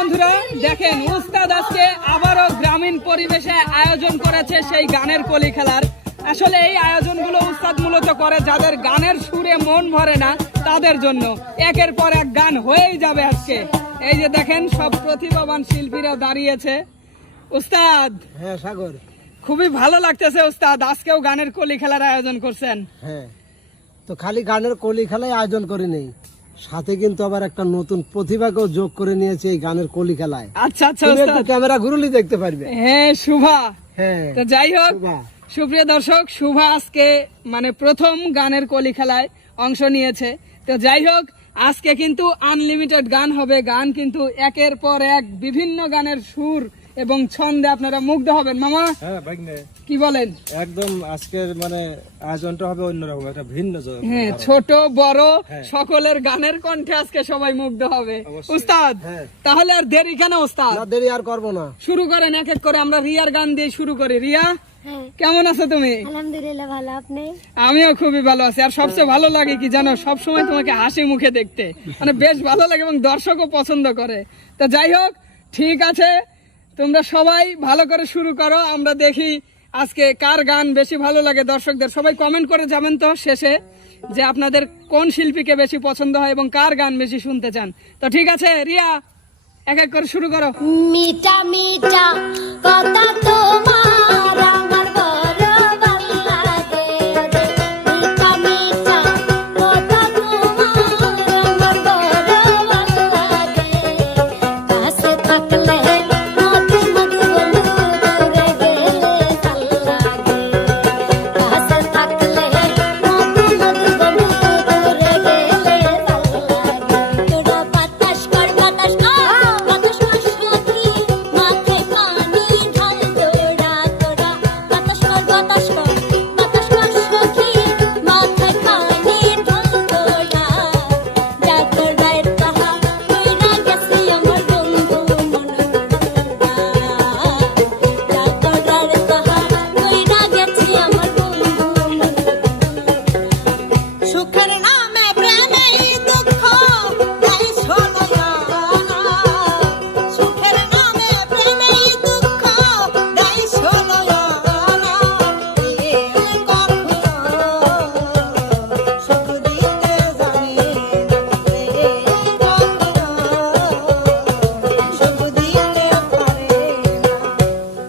বন্ধুরা দেখেন উস্তাদ আজকে আবারও গ্রামীণ পরিবেশে আয়োজন করেছে সেই গানের কলি খেলার। আসলে এই আয়োজনগুলো উস্তাদ মূলত করে যাদের গানের সুরে মন ভরে না তাদের জন্য। একের পর এক গান হয়েই যাবে আজকে। এই যে দেখেন সব প্রতিভাবান শিল্পীরা দাঁড়িয়েছে। উস্তাদ, হ্যাঁ সাগর, খুবই ভালো লাগতেছে উস্তাদ, আজকেও গানের কলি খেলার আয়োজন করছেন। হ্যাঁ, তো খালি গানের কলি খেলায় আয়োজন করে নেই, সাথে কিন্তু আবার একটা নতুন প্রতিভাকেও যোগ করে নিয়েছে এই গানের কলি খেলায়। আচ্ছা আচ্ছা উস্তাদ, ক্যামেরা ঘুরলি দেখতে পারবে। হ্যাঁ শুভা, হ্যাঁ তো যাই হোক শুভা। সুপ্রিয় দর্শক, শুভা আজকে মানে প্রথম গানের কলি খেলায় অংশ নিয়েছে। তো যাই হোক আজকে কিন্তু আনলিমিটেড গান হবে। গান কিন্তু একের পর এক বিভিন্ন গানের সুর এবং ছন্দে আপনারা মুগ্ধ হবেন। মামা হ্যাঁ ভাগ্নে, কি বলেন? একদম আজকের মানে আয়োজনটা হবে অন্যরকম, একটা ভিন্ন হ্যাঁ, ছোট বড় সকলের গানের কণ্ঠে আজকে সবাই মুগ্ধ হবে। উস্তাদ, তাহলে আর দেরি কেন উস্তাদ, না দেরি আর করবো না, শুরু করেন এক এক করে। আমরা রিয়ার গান দিয়ে শুরু করি। রিয়া, কেমন আছো তুমি? আলহামদুলিল্লাহ ভালো, আপনি? আমিও খুবই ভালো আছি। আর সবচেয়ে ভালো লাগে কি জানো, সবসময় তোমাকে হাসি মুখে দেখতে, মানে বেশ ভালো লাগে এবং দর্শকও পছন্দ করে। তো যাই হোক ঠিক আছে, তোমরা সবাই ভালো করে শুরু করো। আমরা দেখি আজকে কার গান বেশি ভালো লাগে দর্শকদের। সবাই কমেন্ট করে যাবেন তো শেষে যে আপনাদের কোন শিল্পীকে বেশি পছন্দ হয় এবং কার গান বেশি শুনতে চান। তো ঠিক আছে রিয়া, এক এক করে শুরু করো। মিঠা মিঠা কথা তোমার আমার বড় ভালো লাগে, মিঠা মিঠা কথা তোমার আমার বড় ভালো লাগে, কাছে থাকলে মধু মধু বন্ধু, দূরে গেলে ভাল লাগে, কাছে থাকলে মধু মধু বন্ধু, দূরে গেলে ভাল লাগে, তোরা বাতাস কর বাতাস কর বাতাস কর সখী, মাথায় পানি ঢাল তোরা, তোরা বাতাস কর বাতাস কর বাতাস কর সখী, মাথায় পানি ঢাল তোরা, জাগর রায়ের তাহা কইরা গেছি আমার বন্ধু মনে করবা, জাগর রায়ের তাহা কইরা গেছি আমার বন্ধু মনে করবা, সুখের নামে প্রেমে দুঃখ গাই শোনায়া, সুখের নামে প্রেমে দুঃখ গাই শোনায়া, কখনো সুখ দিতে জানি, কখনো সুখ দিতে পারে না।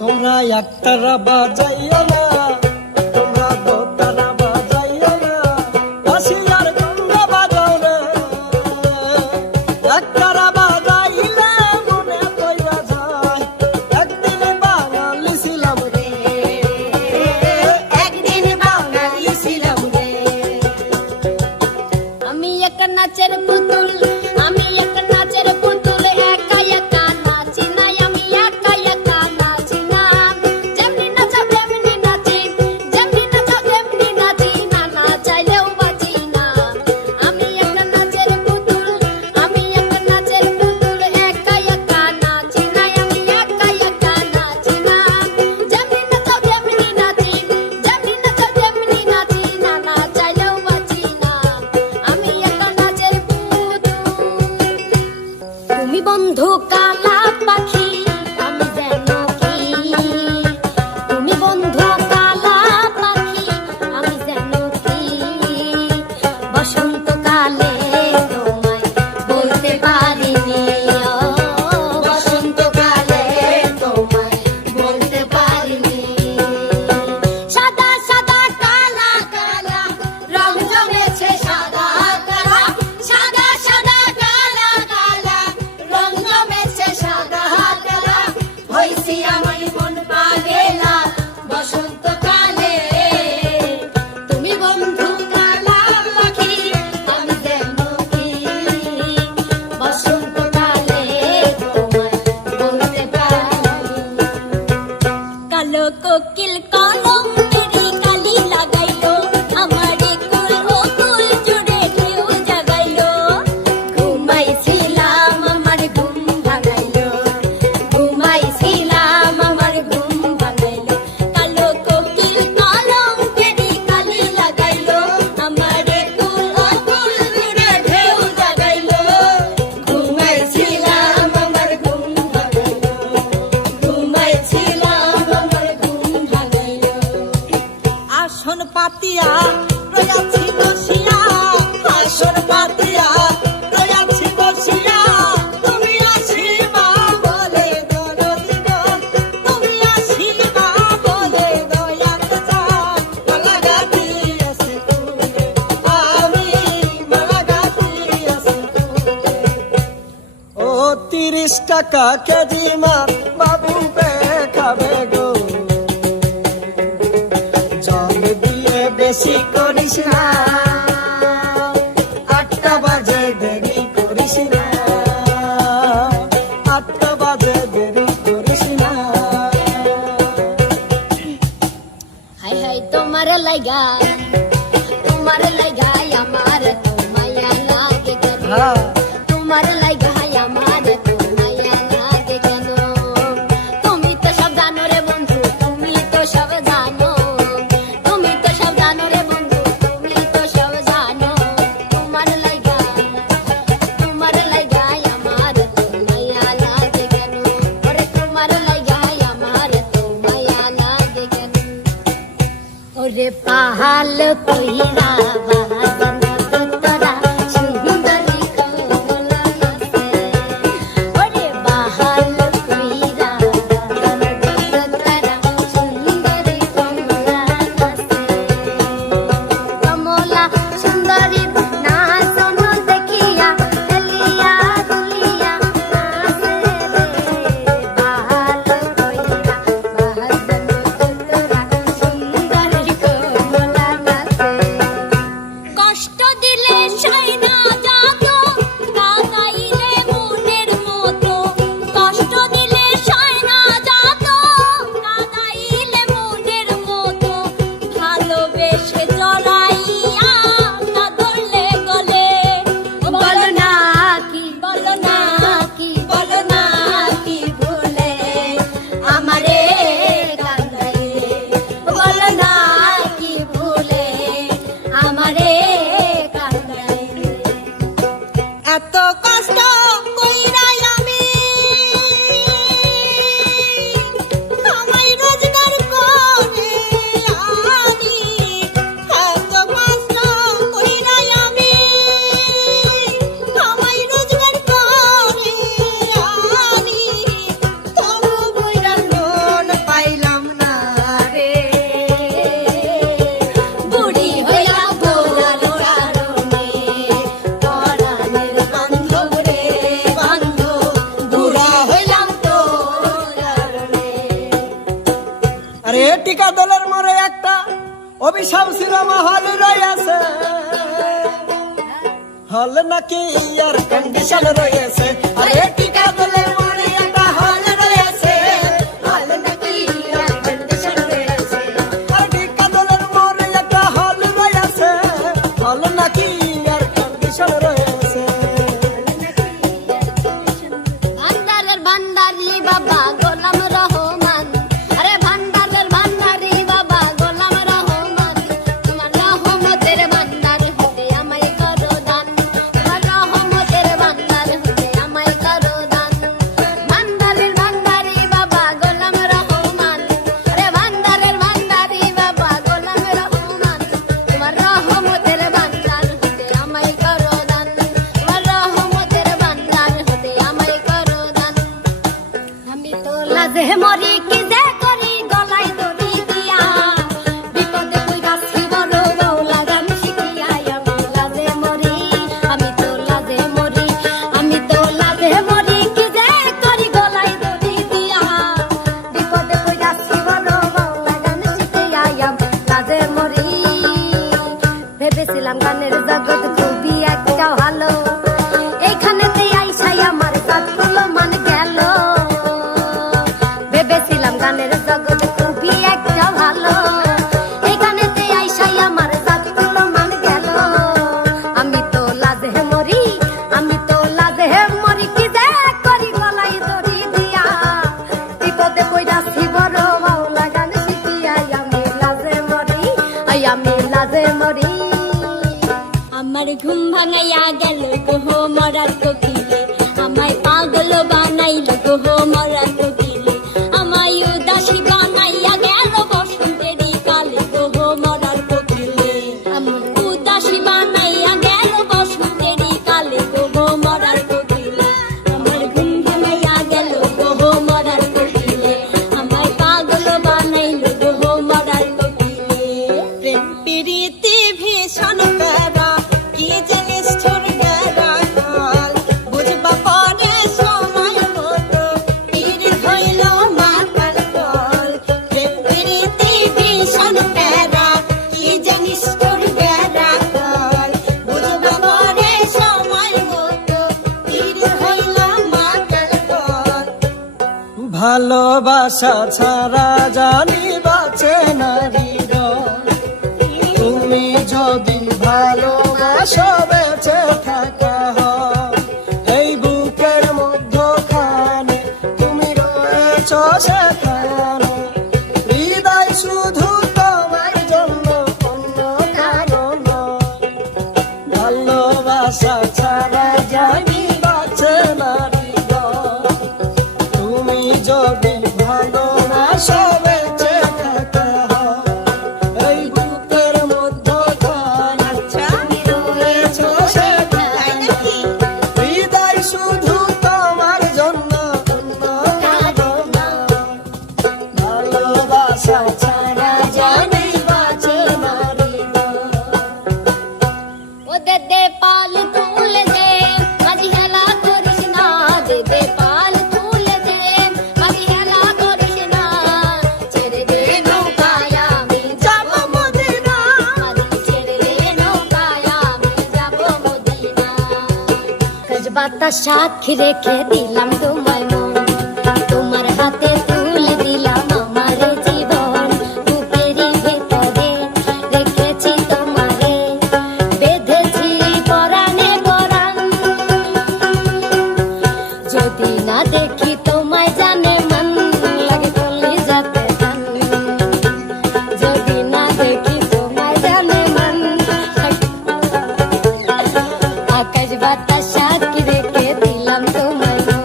তোমরা একতারা বাজাইও না, তোমরা দোতারা বাজাইও না, বাঁশিয়ার গঙ্গা বাজাও না, একতারা বাজাইলে মনে কইরা যায় একদিন বাঙালি ছিলাম রে, একদিন বাঙালি ছিলাম রে। আমি একটা নাচের পুতুল, আমি একটা নাচের পুতুল, একা একা নাচি না, আমি একা একা নাচি না, যেমনি নাচাও তেমনি নাচি, যেমনি নাচাও তেমনি নাচি, না নাচাইলেও বাঁচি না। আমি একটা নাচের পুতুল, আমি একটা নাচের পুতুল, একা একা নাচি না, আমি একা একা নাচি না, যেমনি নাচাও তেমনি নাচি, যেমনি নাচাও তেমনি নাচি, না নাচাইলেও বাঁচি না। আমি একটা নাচের পুতুল। তুমি বন্ধু কালা পাখি, আমি যেন কি, তুমি বন্ধু কালা পাখি, আমি যেন কি, বসন্তকালে তোমায় বলতে পারিনি, ও বসন্তকালে তোমায় বলতে পারিনি, সাদা সাদা কালা কালা রং জমেছে, সাদা কালা, সাদা সাদা কালা কালা রং জমেছে, 20 টাকা কেজি মাছ বাবু খাবে গো। জল দিয়ে বেশি করিস না, 8টা বাজে দেরি করিস না, 8টা বাজে দেরি করিস না। হাই হাই তোমার লাগা আমার তো মায়া লাগে কেন, হ্যাঁ তোমার লাগা আমার তো মায়া লাগে কেন। তুমি তো সব জানো রে বন্ধু, তুমি তো সব জানো, তুমি তো সব জানো রে বন্ধু, তুমি তো সব জানো। তোমার লাগা আমার তো মায়া লাগে কেন, ওরে তোমার লাগা আমার তো মায়া লাগে কেন। ওরে পাহাল কইরা বাহাদুর তোরা সুন্দরী কমলা নাচে, ওরে পাহাল কইরা বাহাদুর তোরা সুন্দরী কমলা নাচে। কমলা সুন্দরী নাচন দেখিয়া হেলিয়া দুলিয়া নাচে রে, পাহাল কইরা বাহাদুর তোরা সুন্দরী কমলা নাচে। কষ্ট দিলে সাইনা যাতো, কাঁদাইলে মনের মতো, কষ্ট দিলে সাইনা যাতো, কাঁদাইলে মনের মতো, ভালোবেসে জড়াইয়া কাঁদলে গলে। বলো না কি, বলো না কি, বলো না কি ভুলে আমারে কাঁদাইলে, বলো না কি ভুলে আমারে কাঁদাইলে। এত কষ্ট কইরাই আমি কামাই রোজগার করে আনি, এত কষ্ট কইরাই আমি কামাই রোজগার করে আনি, তবু বইরার মন পাইলাম না রে। বুড়ি হইলাম তোরার কারণে, পরাণের বান্ধব রে বান্ধব, বুড়া হইলাম তোর কারণে। আরে টিকা দলের মরে একটা অভিশাপ শিরোমহল রয়েছে, হল নাকি ইয়ার কন্ডিশন রয়েছে। আরে টিকা দলের মরে একটা হল রয়েছে, হল নাকি ইয়ার কন্ডিশন রয়েছে। আরে টিকা দলের মরে একটা হল রয়েছে, হল নাকি ইয়ার কন্ডিশন রয়েছে। ভান্ডারের ভান্ডারি বাবা গোলাম রহমান, আরে ভান্ডারের ভান্ডারি বাবা গোলাম রহমান, তোমার রহমতের ভান্ডার হতে আমায় করো দান, তোমার রহমতের ভান্ডার হতে আমায় করো দান। ভান্ডারের ভান্ডারি বাবা গোলাম রহমান, আরে ভান্ডারের ভান্ডারি বাবা গোলাম রহমান, তোমার রহমতের ভান্ডার হতে আমায় করো দান, তোমার রহমতের ভান্ডার হতে আমায় করো দান। আমি তো লাজে মরি কি যে করি গলায় দড়ি দিয়া, বিপদে পইরাছি বড় বাউলা গান শিখিয়া। আমি লাজে মরি, আমি তো লাজে মরি, আমি তো লাজে মরি কি যে করি গলায় দড়ি দিয়া, বিপদে পইরাছি বড় বাউলা গান শিখিয়া। আমি লাজে মরি। ভেবেছিলাম গানের জগৎ খুবই একটা ভালো, এইখানেতে আইসাই আমার সাতগুলো মান গেল। ভেবেছিলাম গানের জগৎ খুবই একটা ভালো, এইখানেতে আইসাই আমার সাতগুলো মান গেল। আমি তো লাজে মরি, আমি তো লাজে মরি কি যে করি গলায় দড়ি দিয়া, বিপদে পইরাছি বড় বাউলা গান শিখিয়া। আমি লাজে মরি, আমি লাজে মরি। আমার ঘুম ভাঙাইয়া গেল গোহ মরার কোকিলে, আমায় পাগল বানাইল গোহ মরার কোকিলে, আমায় উদাসী বানাইয়া গেল বসন্তেরই কালে গোহ মরার কোকিলে, আমার উদাসী বানাইয়া গেল বসন্তেরই কালে গোহ মরার কোকিলে। আমার ঘুম ভাঙাইয়া গেল গোহ মরার কোকিলে, আমায় পাগল বানাইল গোহ মরার কোকিলে। প্রেম প্রীতি ভীষণ প্যারা, কি জিনিস ছোড় গেরা কাল, বুঝবা পরে সময় ভালোবাসা ছাড়া জানি বাঁচে না হৃদয়, তুমি যদি ভালোবাসো বেঁচে থাকা হয়, এই বুকের মধ্যখানে তুমি রয়েছ সেখানে, হৃদয় শুধু তোমার জন্য অন্য কারো নয়, ভালোবাসা ছাড়া জানি বাঁচে না হৃদয়, তুমি যদি ভালোবাসো বেঁচে থাকা হয়, এই বুকের মধ্যখানে তুমি রয়েছ সেখানে, হৃদয় শুধু তোমার জন্য অন্য কারো নয়, ভালোবাসা ছাড়া জানি বাঁচে না হৃদয়। ও দে দে পাল তুলে দে মাঝি হেলা করিস না, দে দে পাল তুলে দে মাঝি হেলা করিস না, ছেড়ে দে নৌকায় আমি যাব মদিনা, মাঝি ছেড়ে দে নৌকায় আমি যাব মদিনা। কজবাতা সাক্ষী রেখে দিলাম তোমায় মন, তোমার হাতে তুলে দিলাম আমার জীবন, বুকেরই ভেতরে রেখেছি তোমারে, বেঁধেছি পরাণে পরাণ, যদি না দেখি তোমায় জানে মন লাগে কলিজাতে টান, যদি না দেখি তোমায় জানে মন, আকাশ বাতাস সাক্ষী রেখে দিলাম তোমায় মন,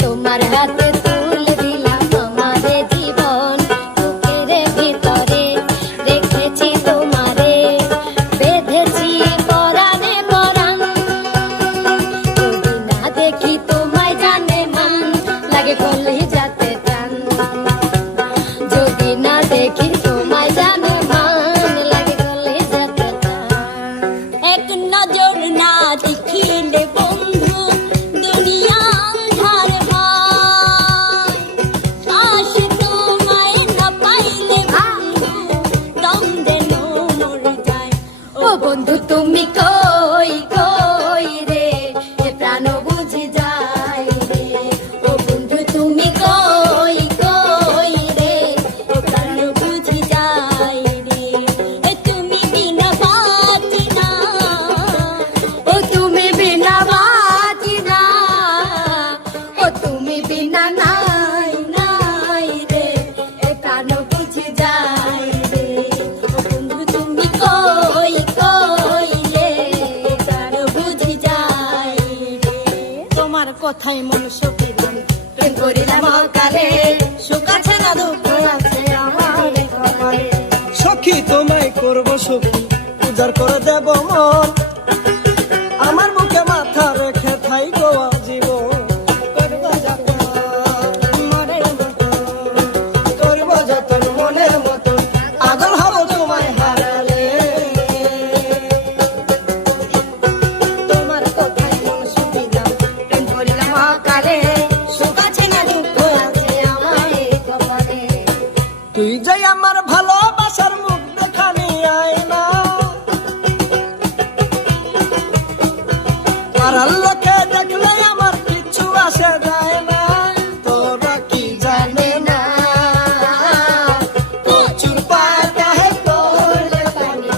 তোমার হাতে তুলে দিলাম আমারে জীবন, বুকের ভিতরে রেখেছি তোমারে, বেঁধেছি পরাণে পরাণ, যদি না দেখি তোমায় জানে মন লাগে কলিজাতে টান, যদি না দেখি তোমায় জানে মন লাগে কলিজাতে টান। এক নজর না দেখিলে বন্ধু দুনিয়া আন্ধার হয়, পাশে তোমায় না পাইলে বন্ধু দম যেন মরে যায়। ও বন্ধু তুমি কই কই রে, এ প্রাণ বুঝে যায় রে, ও বন্ধু তুমি কই কই রে, এ প্রাণ বুঝে যায় রে, এ তুমি বিনা বাঁচি না, ও তুমি বিনা বাঁচি না, ও তুমি বিনা নাই নাই রে, এ প্রাণ বুঝে যায় রে, ও বন্ধু তুমি কই কই রে, এ প্রাণ বুঝে যায় রে। তোমার কথাই মন সকিলাম, প্রেম করিলাম অকালে, সুখ আছে না দুঃখ আছে আমার কপালে, সখী তোমায় করব সখী, উজাড় করে দেব মন, আমার বুকে মাথা রেখে থাই গোয়া জীবন, করব যতন মনের মতো, করব যতন মনের মতো, আদর হব তোমায় হারালে, তোমার কথাই মন সকিলাম, প্রেম করিলাম অকালে, সুখ আছে না দুঃখ আছে আমার কপালে, তুই যে আমার ভালোবাসার মুখ দেখানি আয়না, পাড়ার লোকে দেখলে আমার কিচ্ছু আসে যায় না, তোরা কি জানে না, প্রচুর পাতা হে তোলে পানি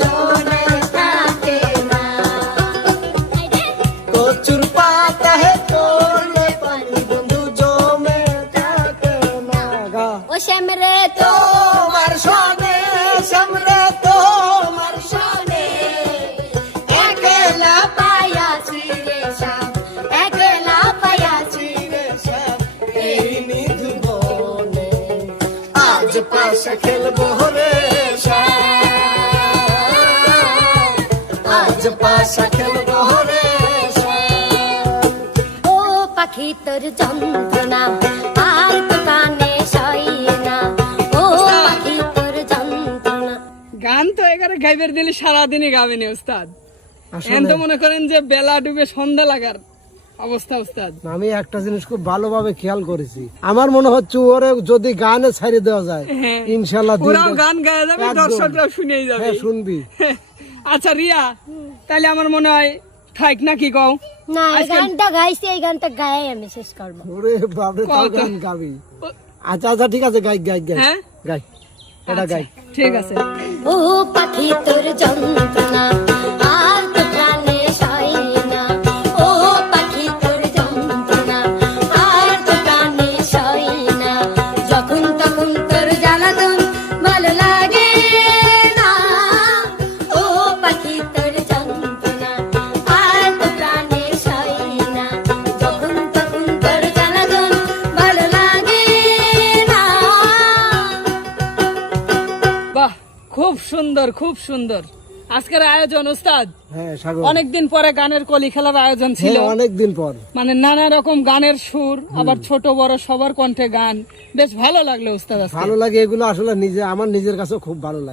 জোনাই থাকে না। প্রচুর পাতা হে তোলে পানি বন্ধু জমে থাকে না গা। ও শ্যাম রে তো তোমার সনে সামনে তোমার সনে একলা পায়াছি রে শ্যাম, একলা পায়াছি রে শ্যাম, এই নিধু বনে আজ পাশা খেলবো রে শ্যাম, আজ পাশা খেলবো রে শ্যাম। ও পাখি তোর যন্ত্রণা আর তো কানে সয় না, ও পাখি তোর যন্ত্রণা। গান তো এখানে গাইবার দিলে সারাদিনই গাবেনি উস্তাদ, এখন তো মনে করেন যে বেলা ডুবে সন্ধ্যা লাগার অবস্থা উস্তাদ। আমি একটা জিনিস খুব ভালোভাবে খেয়াল করেছি, আমার মনে হচ্ছে ওরে যদি গানে ছাড়ি দেওয়া যায় হ্যাঁ। ইনশাল্লাহ ওরাও গান গায়ে যাবে, একদম। দর্শকরাও শুনেই যাবে। হ্যাঁ শুনবি। আচ্ছা রিয়া, তাহলে আমার মনে হয় থাক না কি কও? না এই আজকে- গানটা গাইছি, এই গানটা গায়ে আমি শেষ করবো। ওরে বাপরে, তাও কত? গান গাবি? আচ্ছা আচ্ছা ঠিক আছে, গাই গাই গাই হ্যাঁ গাই, এটা গাই। ঠিক আছে। ও পাখি তোর যন্ত্রণা আর তো প্রাণে সয় না, ও পাখি তোর যন্ত্রণা আর তো প্রাণে সয় না, যখন তখন তোর জ্বালাতন ভালো লাগে না, ও পাখি তোর যন্ত্রণা আর তো প্রাণে সয় না, যখন তখন তোর জ্বালাতন ভালো লাগে না। বাহ, খুব সুন্দর, খুব সুন্দর আজকের আয়োজন উস্তাদ। হ্যাঁ সাগর, অনেকদিন পরে গানের কলি খেলার আয়োজন ছিল, হ্যাঁ অনেকদিন পর। মানে নানা রকম গানের সুর, আবার ছোট বড় সবার কণ্ঠে গান, বেশ ভালো লাগলো উস্তাদ আজকে। ভালো লাগে এগুলো, আসলে নিজে আমার নিজের কাছে খুব ভালো লাগে।